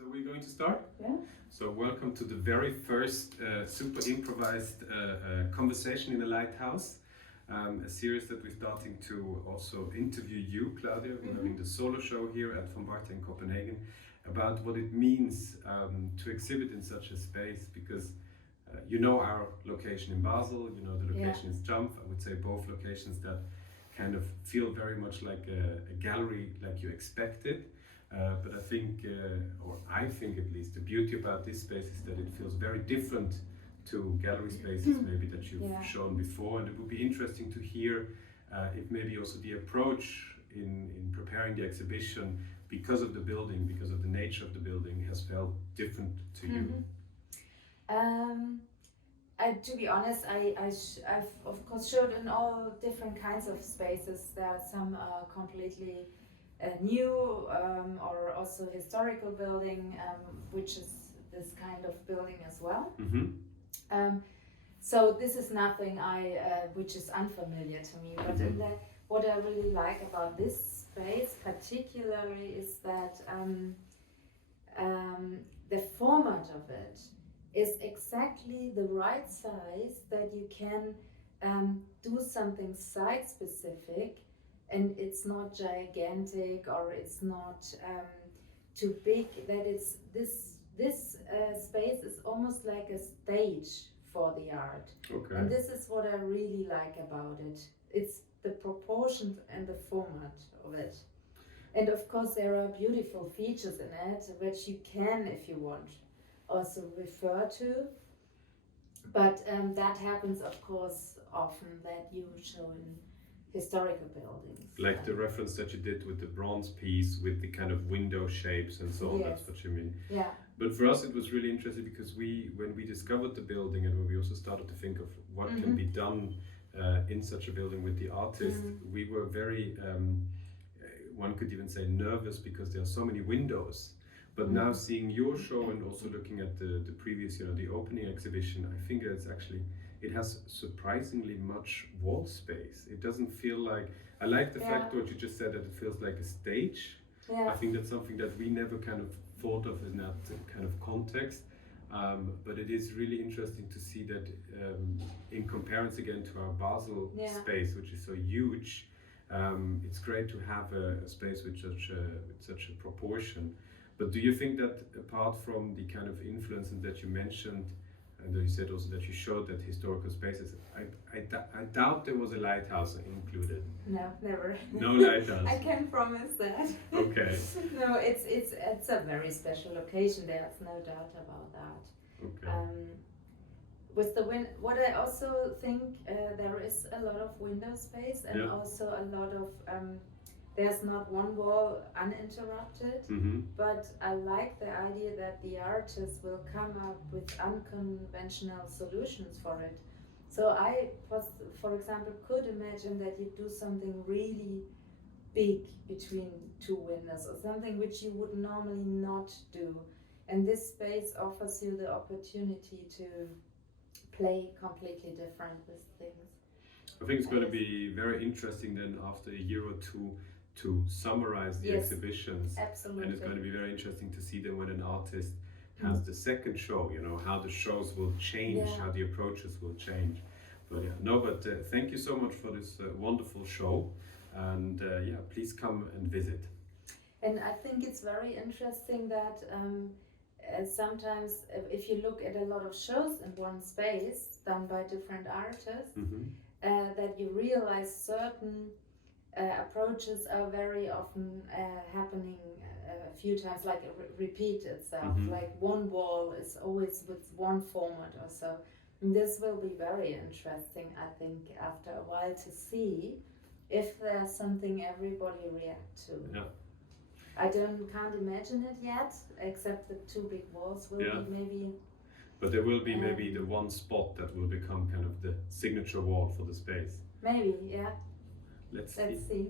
So we're going to start? Yeah. So welcome to the very first super improvised conversation in the Lighthouse, a series that we're starting to also interview you, Claudia. We're having the solo show here at Bartha in Copenhagen about what it means to exhibit in such a space, because you know our location in Basel, you know the location is Jump. I would say both locations that kind of feel very much like a gallery, like you expected. But I think, or I think at least, the beauty about this space is that it feels very different to gallery spaces maybe that you've shown before, and it would be interesting to hear if maybe also the approach in preparing the exhibition, because of the building, because of the nature of the building, has felt different to you. To be honest, I've of course showed in all different kinds of spaces. There are some completely new or also historical building, which is this kind of building as well. So this is nothing which is unfamiliar to me. But what I really like about this space particularly is that the format of it is exactly the right size that you can do something site specific, and it's not gigantic or it's not too big. That it's this space is almost like a stage for the art. Okay. And this is what I really like about it. It's the proportions and the format of it. And of course there are beautiful features in it which you can, if you want, also refer to. But that happens of course often, that you show in historical buildings. Like the reference that you did with the bronze piece with the kind of window shapes and so on, that's what you mean. Yeah. But for us it was really interesting because when we discovered the building and when we also started to think of what can be done in such a building with the artist, we were very, one could even say nervous, because there are so many windows. But now seeing your show and also looking at the previous, the opening exhibition, I think it has surprisingly much wall space. It doesn't feel like, I like the fact what you just said, that it feels like a stage. I think that's something that we never kind of thought of in that kind of context. But it is really interesting to see that in comparison again to our Basel space, which is so huge, it's great to have a space with such a proportion. But do you think that apart from the kind of influences that you mentioned, and you said also that you showed that historical spaces, I doubt there was a lighthouse included. No, never. No lighthouse. I can promise that. Okay. No, it's a very special location. There's no doubt about that. Okay. With the what I also think there is a lot of window space, and also a lot of there's not one wall uninterrupted, but I like the idea that the artist will come up with unconventional solutions for it. So I, for example, could imagine that you do something really big between two windows, or something which you would normally not do. And this space offers you the opportunity to play completely different with things. I think it's going to be very interesting then after a year or two to summarize the exhibitions. Absolutely. And it's going to be very interesting to see then when an artist has the second show, how the shows will change, how the approaches will change. But thank you so much for this wonderful show, and please come and visit. And I think it's very interesting that sometimes if you look at a lot of shows in one space done by different artists, that you realize certain approaches are very often happening a few times, like repeat itself. Like one wall is always with one format or so. And this will be very interesting, I think, after a while, to see if there's something everybody react to. Yeah. I can't imagine it yet, except the two big walls will be maybe. But there will be maybe the one spot that will become kind of the signature wall for the space. Maybe, yeah. Let's see.